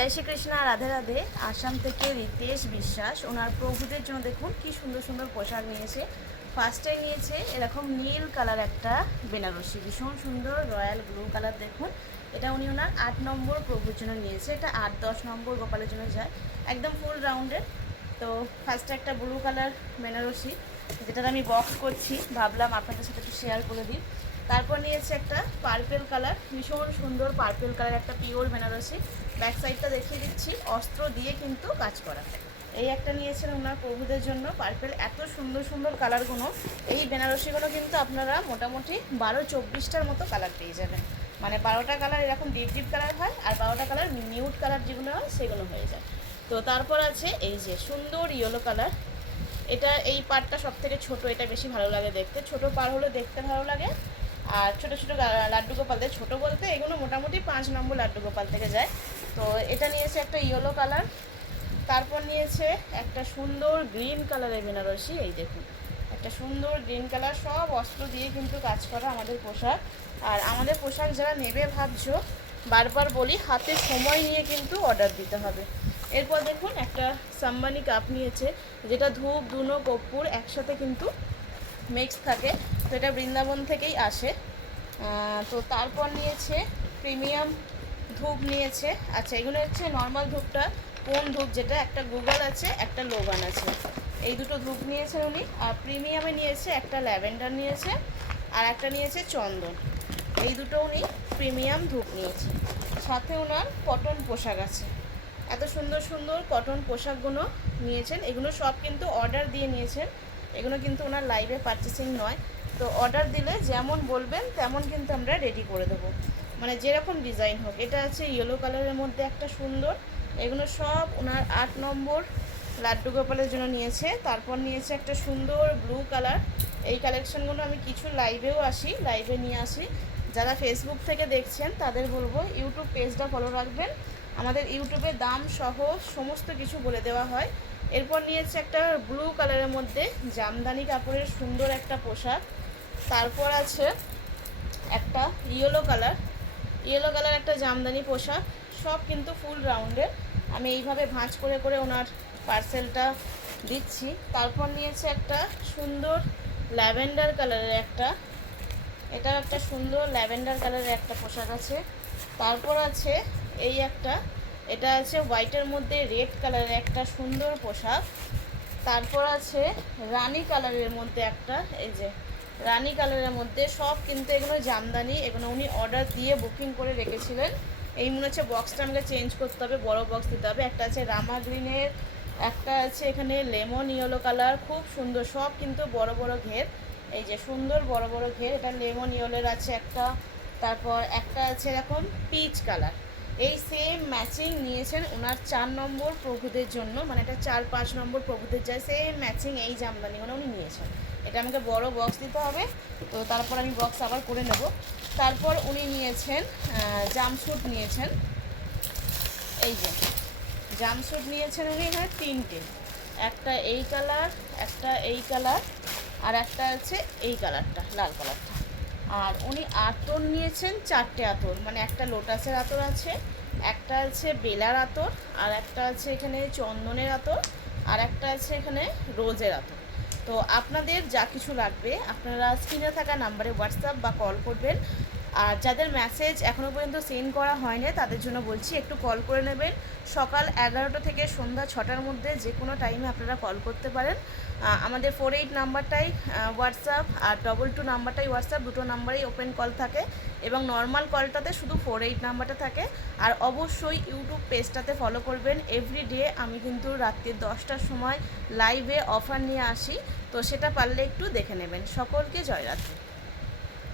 जय श्री कृष्णा राधे राधे। आसाम থেকে রিতেশ বিশ্বাস ওনার প্রভুদের জন্য দেখুন কি সুন্দর সুন্দর পোশাক নিয়েছে। ফার্স্টে নিয়েছে এরকম নীল কালার একটা বেনারসি, ভীষণ সুন্দর রয়্যাল ব্লু কালার। দেখুন এটা উনি ওনার 8 নম্বর প্রভুর জন্য নিয়েছে। এটা 8-10 নম্বর গোপালের জন্য যায়, একদম ফুল রাউন্ডের। তো ফার্স্টে একটা ব্লু কালার বেনারসি, যেটা আমি বক্স করছি, ভাবলাম আপনাদের সাথে একটু শেয়ার করে দিই। তারপর নিয়েছে একটা পার্পেল কালার, ভীষণ সুন্দর পার্পেল কালার একটা পিওর বেনারসি। ব্যাক সাইডটা দেখিয়ে দিচ্ছি, অস্ত্র দিয়ে কিন্তু কাজ করা। এই একটা নিয়েছেন ওনার প্রভুদের জন্য পার্পেল। এত সুন্দর সুন্দর কালারগুলো, এই বেনারসিগুলো কিন্তু আপনারা মোটামুটি 12-24টার মতো কালার পেয়ে যাবেন। মানে 12টা কালার এরকম ডিপ ডিপ কালার হয়, আর 12টা কালার নিউড কালার যেগুলো হয় সেগুলো হয়ে যায়। তো তারপর আছে এই যে সুন্দর ইয়েলো কালার। এটা এই পাড়টা সব থেকে ছোটো, এটা বেশি ভালো লাগে দেখতে। ছোটো পাড় হলে দেখতে ভালো লাগে। আর ছোটো ছোটো লাড্ডু গোপাল দেয়, ছোটো বলতে এগুলো মোটামুটি 5 নম্বর লাড্ডু গোপাল থেকে যায়। তো এটা নিয়েছে একটা ইয়েলো কালার। তারপর নিয়েছে একটা সুন্দর গ্রিন কালারের বেনারসি। এই দেখুন একটা সুন্দর গ্রিন কালার, সব অস্ত্র দিয়ে কিন্তু কাজ করা আমাদের পোশাক। আর আমাদের পোশাক যারা নেবে ভাবছো, বারবার বলি হাতে সময় নিয়ে কিন্তু অর্ডার দিতে হবে। এরপর দেখুন একটা সাম্বানি কাপ নিয়েছে, যেটা ধূপ ধুনো কর্পূর একসাথে কিন্তু মিক্স থাকে। তো এটা বৃন্দাবন থেকেই আসে। তো তারপর নিয়েছে প্রিমিয়াম ধূপ নিয়েছে। আচ্ছা, এগুলো হচ্ছে নর্মাল ধূপটা, কোন ধূপ যেটা, একটা গুগল আছে একটা লোগান আছে, এই দুটো ধূপ নিয়েছেন উনি। আর প্রিমিয়ামে নিয়েছে একটা ল্যাভেন্ডার নিয়েছে, আর একটা নিয়েছে চন্দন। এই দুটো উনি প্রিমিয়াম ধূপ নিয়েছে। সাথে ওনার কটন পোশাক আছে, এত সুন্দর সুন্দর কটন পোশাকগুলো নিয়েছেন। এগুলো সব কিন্তু অর্ডার দিয়ে নিয়েছেন, এগুলো কিন্তু ওনার লাইভে পারচেসিং নয়। তো অর্ডার দিলে যেমন বলবেন তেমন কিন্তু আমরা রেডি করে দেবো, মানে যেরকম ডিজাইন হোক। এটা আছে ইয়েলো কালারের মধ্যে একটা সুন্দর, এগুলো সব ওনার 8 নম্বর লাড্ডু গোপালের জন্য নিয়েছে। তারপর নিয়েছে একটা সুন্দর ব্লু কালার। এই কালেকশনগুলো আমি কিছু লাইভেও আসি, লাইভে নিয়ে আসি। যারা ফেসবুক থেকে দেখছেন তাদের বলবো ইউটিউব পেজটা ফলো রাখবেন, আমাদের ইউটিউবে দাম সহ সমস্ত কিছু বলে দেওয়া হয়। এরপর নিয়েছে একটা ব্লু কালারের মধ্যে জামদানি কাপড়ের সুন্দর একটা পোশাক। তারপর আছে একটা ইয়েলো কালার একটা জামদানি পোশাক, সব কিন্তু ফুল রাউন্ডের। আমি এইভাবে ভাঁজ করে করে ওনার পার্সেলটা দিচ্ছি। তারপর নিয়েছে একটা সুন্দর ল্যাভেন্ডার কালারের এটাও একটা সুন্দর ল্যাভেন্ডার কালারের একটা পোশাক আছে। তারপর আছে এই একটা, এটা আছে হোয়াইটের মধ্যে রেড কালারের একটা সুন্দর পোশাক। তারপর আছে রানী কালারের মধ্যে একটা, এই যে রানী কালারের মধ্যে, সব কিন্তু এগুলো জামদানি, এগুলো উনি অর্ডার দিয়ে বুকিং করে রেখেছিলেন। এই মনে হচ্ছে বক্সটা আমাকে চেঞ্জ করতে হবে, বড় বক্স দিতে হবে। একটা আছে রামা গ্রিনের, একটা আছে এখানে লেমন ইয়েলো কালার, খুব সুন্দর, সব কিন্তু বড় বড় ঘের। এই যে সুন্দর বড় বড় ঘের, এটা লেমন ইয়েলোর আছে একটা। তারপর একটা আছে এরকম পিচ কালার। এই সেম ম্যাচিং নিয়েছেন ওনার 4 নম্বর প্রভুদের জন্য, মানে এটা 4-5 নম্বর প্রভুদের যায়, সেম ম্যাচিং এই জামদানিগুলো উনি নিয়েছেন। এটা আমাকে বড় বক্স দিতে হবে, তো তারপর আমি বক্স আবার করে নেব। তারপর উনি নিয়েছেন জামস্যুট নিয়েছেন। এই যে জামস্যুট নিয়েছেন উনি এখানে 3টে, একটা এই কালার, একটা এই কালার, আর একটা আছে এই কালারটা, লাল কালারটা। আর উনি আতর নিয়েছেন 4টে আতর, মানে একটা লোটাসের আতর আছে, একটা আছে বেলার আতর, আর একটা আছে এখানে চন্দনের আতর, আর একটা আছে এখানে রোজের আতর। তো আপনাদের যা কিছু লাগবে আপনারা স্ক্রিনে থাকা নাম্বারে হোয়াটসঅ্যাপ বা কল করবেন। আর যাদের মেসেজ এখনও পর্যন্ত সেন্ড করা হয়নি তাদের জন্য বলছি একটু কল করে নেবেন। সকাল 11টা থেকে সন্ধ্যা 6টার মধ্যে যে কোনো টাইমে আপনারা কল করতে পারেন। আমাদের 48 নাম্বারটাই হোয়াটসঅ্যাপ, আর 22 নাম্বারটাই হোয়াটসঅ্যাপ, দুটো নাম্বারেই ওপেন কল থাকে, এবং নর্মাল কলটাতে শুধু 48 নাম্বারটা থাকে। আর অবশ্যই ইউটিউব পেজটাতে ফলো করবেন। এভরিডে আমি কিন্তু রাত্রি 10টার সময় লাইভে অফার নিয়ে আসি, তো সেটা পারলে একটু দেখে নেবেন। সকলকে জয়রাত্রি।